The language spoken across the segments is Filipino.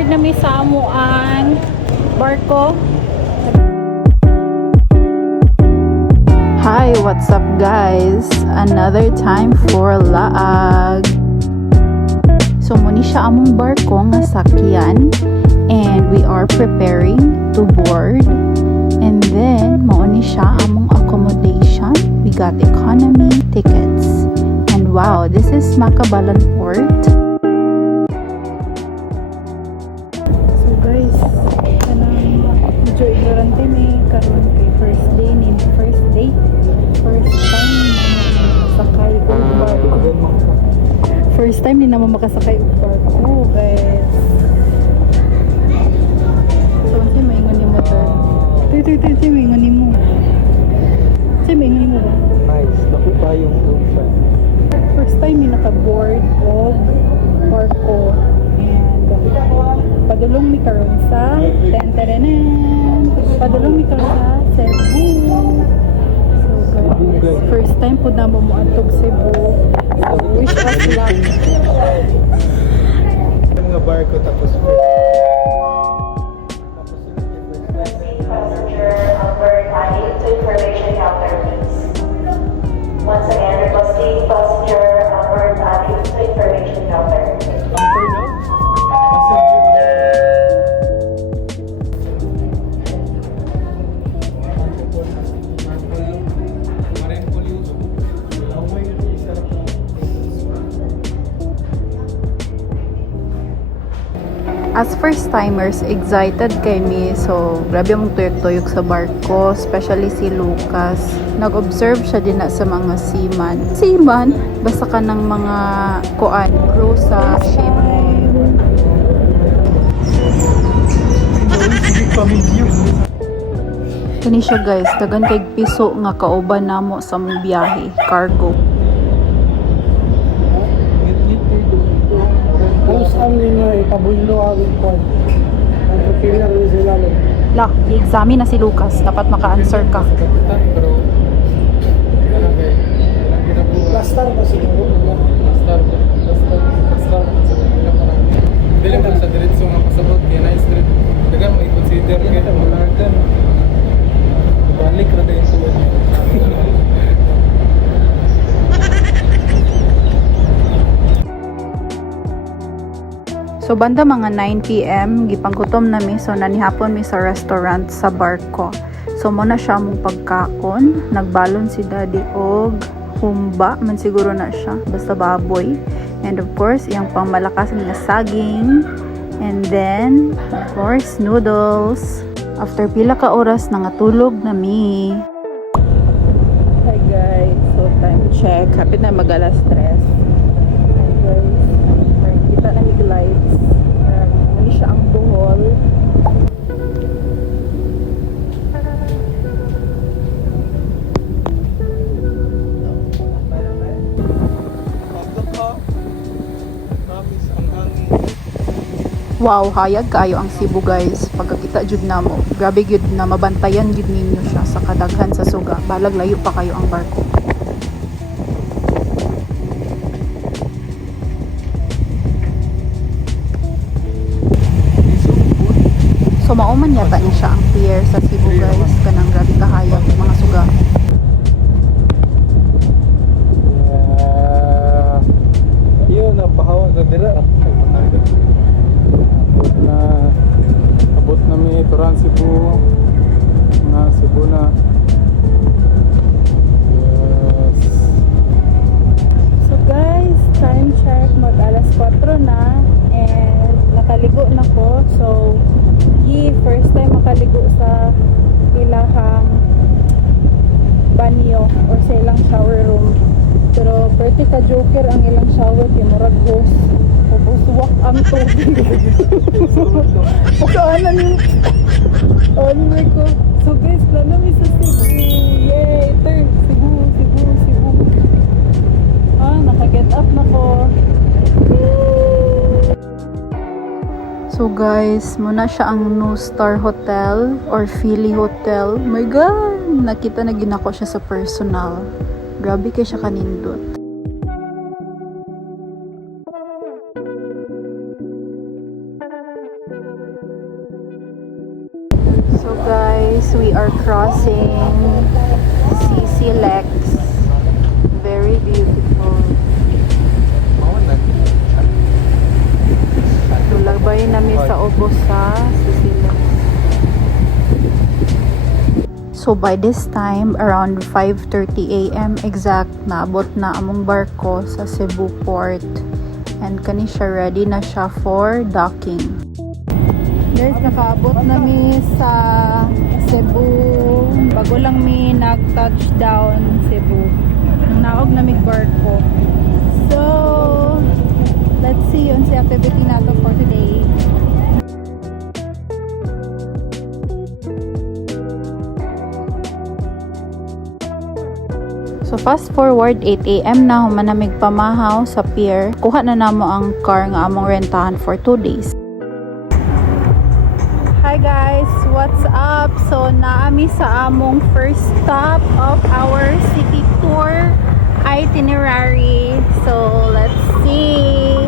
Board na may samuan barko. Hi, what's up guys? Another time for laag. So muni siya among barko nga sakyan and we are preparing to board. And then mauni siya among accommodation. We got economy tickets. And wow, this is Macabalan Port. So guys, kanang medyo ignorante may karon kay first time na makasakay og barko. First time ni na makasakay og barko, guys. So, si may ingon ni mo to. Si may ingon ni mo. Si may ingon ni mo ba? Nice. Naku pa yung ocean. First time ni naka-board og barko. And padulong mi karon sa padulong mi karon sa Cebu. So guys, first time po na mo atog Cebu. So wish us luck. Yung mga barko tapos Passenger upward adding to information counter, please. Once again, requesting passenger upward adding to information counter. As first timers, excited kami. So, grabe mong tuyok-tuyok sa barko, especially si Lucas. Nag-observe siya din na sa mga seaman. Seaman? Basta ka ng mga crew sa ship. Kani siya guys, dagan kay piso nga kauban namo sa mong biyahe, cargo. Tapos ang ninyo ipabulo agad po. Ang prepare rin sila lang. La, i-examine na si Lucas. Dapat maka-answer ka. Pero Plastar pa siguro. Plastar. Dili mo sa diretso nga pasabot kaya na street. Dagan mo i-consider kaya malagan. Balik ra din suwat. So banda mga 9 PM gipangkutom na mi, so nanihapon mi sa restaurant sa barko. So mo na siya mong pagkakon, nagbalon si daddy og humba man siguro na siya, basta baboy. And of course, iyang pangmalakas nga saging. And then, of course, noodles. After pila ka oras nangatulog na mi. Hi guys, so time check. Hapit na mag-alas 3. Hi guys, kita na yung lights. Mali siya ang buhol. Wow, hayag kayo ang Cebu guys. Pagkakita jud namo, grabe gyud na mabantayan gyud ninyo siya sa kadaghan sa suga. Balag layo pa kayo ang barko. So mauman yata ni siya ang pier sa Cebu guys. Kanang grabe kahayag mga suga. Yun, napahawan sa dira. Abot na may Turan Cebu. Nga Cebu na. Yes. So guys, time check, mag-alas 4 na and nakaligo na ko. So, first time makaligo sa ilahang banyo or sa ilang shower room. Pero pwede ka joker ang ilang shower kay murag hose. Ubuswak ang tubig. Pagkaanan yun. Anyway ko. So guys, plano mi sa Cebu. Yay! Cebu. Naka-get up na ko. So guys, muna siya ang New Star Hotel or Philly Hotel. My God! Nakita na ginako siya sa personal. Grabe kay siya kanindot. we are crossing CC Lex. Very beautiful. Tulabay namin sa ubos sa CC Lex. So by this time, around 5:30 AM exact, naabot na among barko sa Cebu Port. And kani siya, ready na siya for docking. Guys, nakaabot na mi sa Cebu. Bago lang mi nag-touchdown Cebu. Naog na mi barko. So, let's see yun si activity nato for today. So fast forward 8 AM na human namig pamahaw sa pier. Kuha na namo ang car nga among rentahan for 2 days. Hi guys, what's up? So naami sa among first stop of our city tour itinerary. So let's see.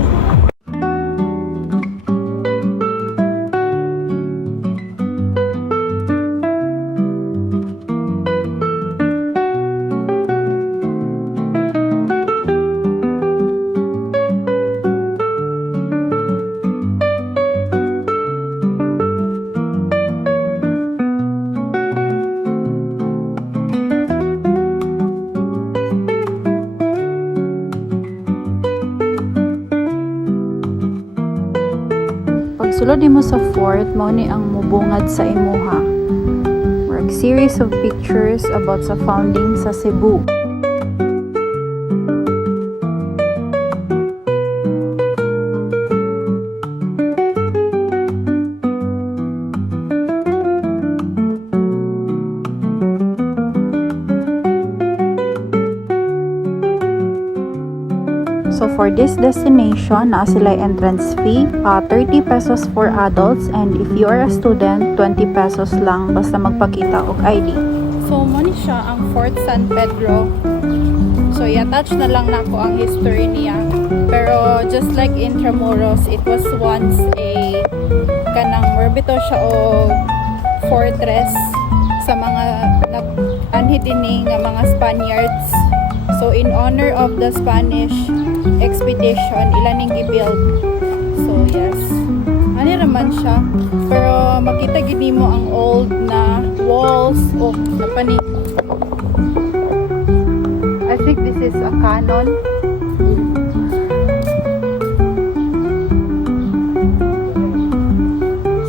Sulod mo sa fort, mao ni ang mubungad sa imuha. Work series of pictures about sa founding sa Cebu. So for this destination, naa sila entrance fee, 30 pesos for adults, and if you are a student, 20 pesos lang basta magpakita og ID. So mo ni siya ang Fort San Pedro. So i-attach na lang nako ang history niya. Pero just like Intramuros, it was once a kanang morbito siya o fortress sa mga anhid ini nga mga Spaniards. So in honor of the Spanish expedition, ilan ning i-build. So yes, ani raman siya, pero makita gid mo ang old na walls of napani. I think this is a cannon.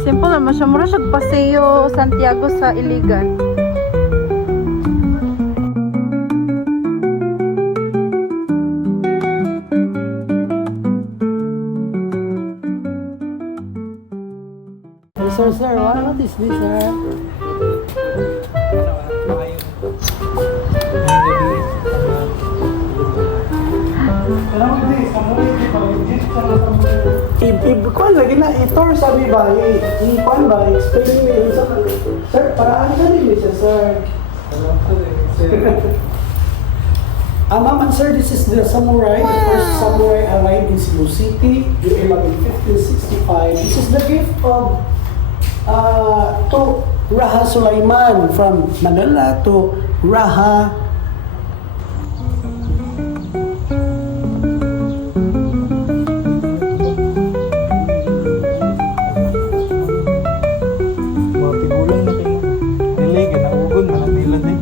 Simple naman siya, mura siya Paseo Santiago sa Iligan. Sir, what is this, sir? Kuan lagi na itor sabi ba kuan ba explain me sa sir para ano din siya sir. Ma'am and sir, this is the samurai. The first samurai arrived in Cebu City in 1565. This is the gift of to Raha Sulaiman from Manila to Raha. Mga tigulang na kayo. Nilig, naugon, manatilan eh.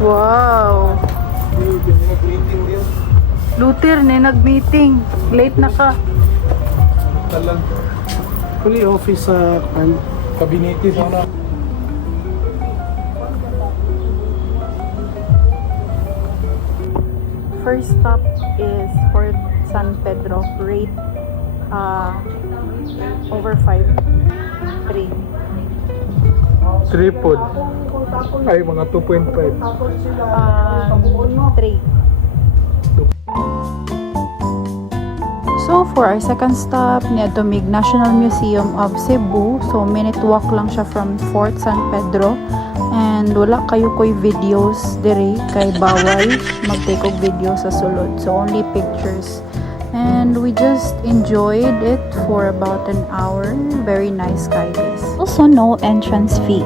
Wow! Luther, nag-meeting. Late na ka. Talang Fully office sa kabinete sana. First stop is Fort San Pedro. Rate over 5. 3. Tripod. Ay, mga 2.5. 3. for our second stop, niadto mig National Museum of Cebu. So minute walk lang siya from Fort San Pedro. And wala kayo koy videos diri kay bawal mag-take og video sa sulod. So only pictures. And we just enjoyed it for about an hour. Very nice guys. Also no entrance fee.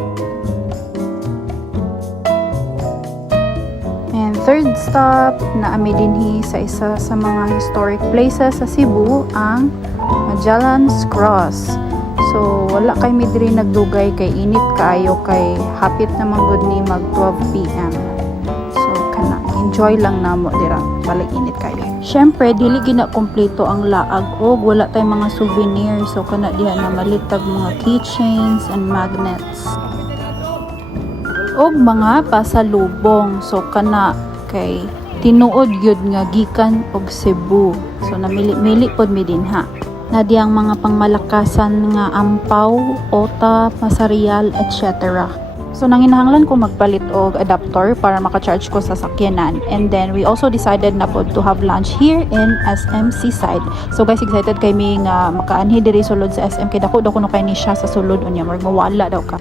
And third stop, naami dinhi sa isa sa mga historic places sa Cebu, ang Magellan's Cross. So wala kay mi diri nagdugay kay init kaayo kay hapit naman gud ni mag 12 PM. So kana enjoy lang namo dira balik init kayo. Syempre dili gina kompleto ang laag og wala tay mga souvenirs, so kana diha na malitag mga keychains and magnets. Og mga pasalubong, so kana kay tinuod gyud nga gikan og Cebu. So namili-mili pod mi dinha. Na diyang mga pangmalakasan nga ampaw, ota, masarial, etc. So nanginahanglan ko magpalit og adapter para maka-charge ko sa sakyanan. And then we also decided na pod to have lunch here in SM Seaside. So guys, excited kay mi nga makaanhi diri sulod sa SM kay dako kuno kay ni siya sa sulod unya mag mawala daw ka.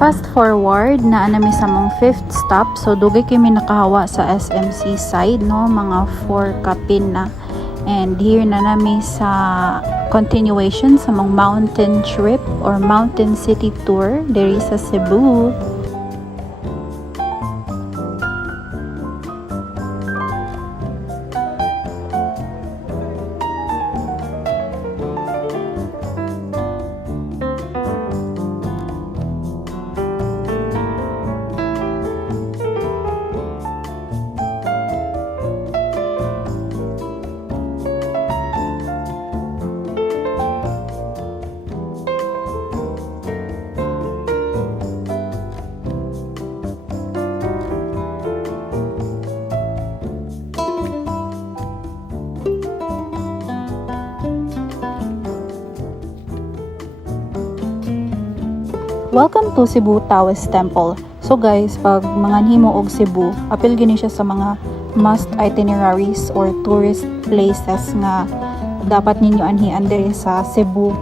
Fast forward na anami sa mong fifth stop. So dugay kami nakahawa sa SM Seaside, no, mga 4 kapin na. And here na nami sa continuation sa mong mountain trip or mountain city tour diri sa Cebu. Welcome to Cebu Taoist Temple. So guys, pag manganhi mo og Cebu, apil gini siya sa mga must itineraries or tourist places nga dapat ninyo anhian diri sa Cebu.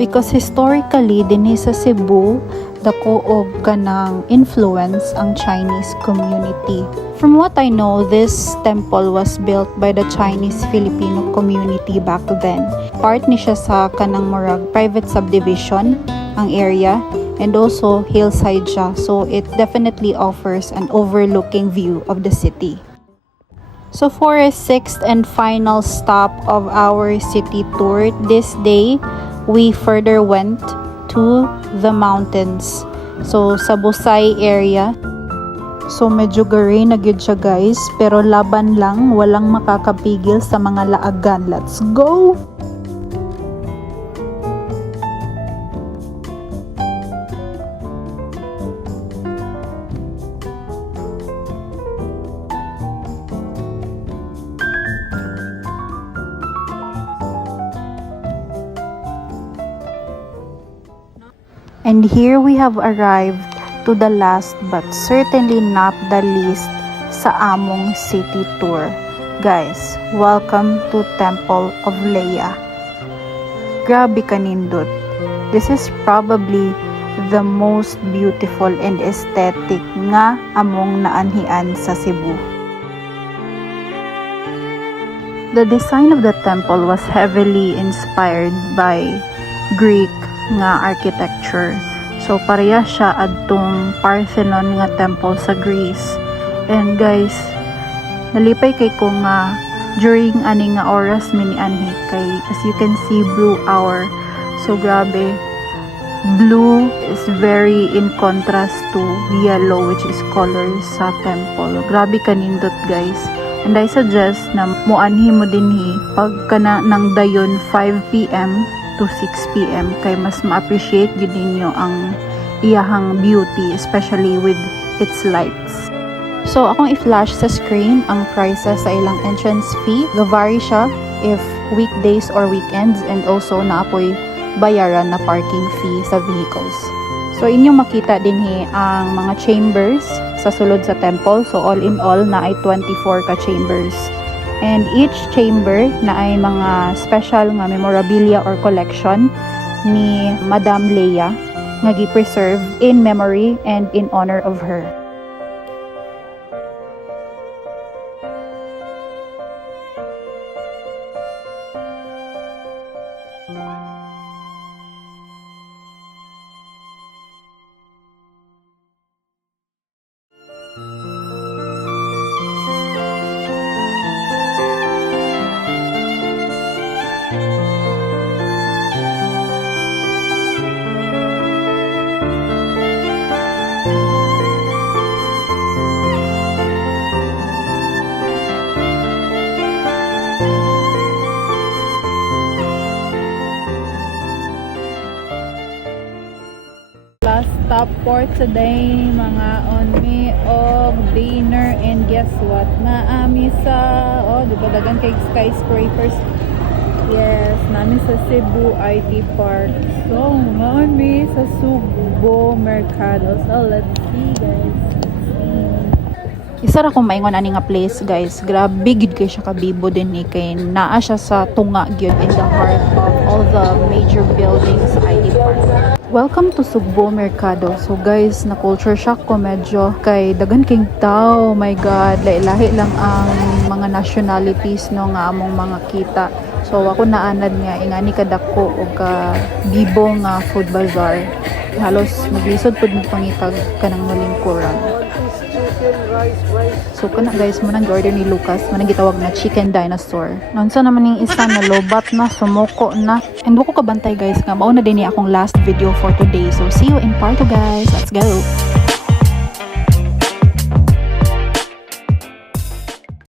Because historically dinhi sa Cebu, dako og kanang influence ang Chinese community. From what I know, this temple was built by the Chinese Filipino community back then. Part ni siya sa kanang murag private subdivision ang area. And also hillside siya, so it definitely offers an overlooking view of the city. So for a sixth and final stop of our city tour this day, we further went to the mountains. So sa Busay area. So medyo gary na gyud siya guys, pero laban lang, walang makakapigil sa mga laagan. Let's go! And here we have arrived to the last but certainly not the least sa among city tour. Guys, welcome to Temple of Leia. Grabe kanindot. This is probably the most beautiful and aesthetic nga among naanhian sa Cebu. The design of the temple was heavily inspired by Greek nga architecture. So pareha siya adtong Parthenon nga temple sa Greece. And guys, nalipay kay ko nga during ani nga oras mini anhi kay as you can see blue hour. So grabe, blue is very in contrast to yellow which is colors sa temple. Grabe kanindot guys. And I suggest na muanhi mo dinhi pag kana nang dayon 5 PM to 6 PM kay mas ma-appreciate gyud ninyo ang iyahang beauty, especially with its lights. So akong i-flash sa screen ang prices sa ilang entrance fee. Vary siya if weekdays or weekends, and also naapoy bayaran na parking fee sa vehicles. So inyong makita dinhi ang mga chambers sa sulod sa temple. So all in all na ay 24 ka chambers. And each chamber na ay mga special nga memorabilia or collection ni Madam Leia nga gi-preserve in memory and in honor of her. Last stop for today, mga on me of dinner, and guess what? Naami sa, di ba dagan kay skyscrapers? Yes, namin sa Cebu IT Park. So, on me sa Subo Mercado. So, let's see guys. Isa ra ko maingon ani nga place guys. Grabe gid kay siya kabibo din ni kay naa siya sa tunga gyud in the heart of all the major buildings sa IT Park. Welcome to Subo Mercado. So guys, na culture shock ko medyo kay dagan king tao. Oh my god, lahi-lahi lang ang mga nationalities no nga among mga kita. So ako naanad nga ingani kadako og ka bibo nga food bazaar. Halos maglisod pud mo pangitag kanang nalingkuran. So kana guys, manang order ni Lucas, manang gitawag na chicken dinosaur. Nonsa naman ning isa na lobat na, sumuko na. And wako kabantay guys nga mao na din ni akong last video for today. So see you in part 2 guys. Let's go.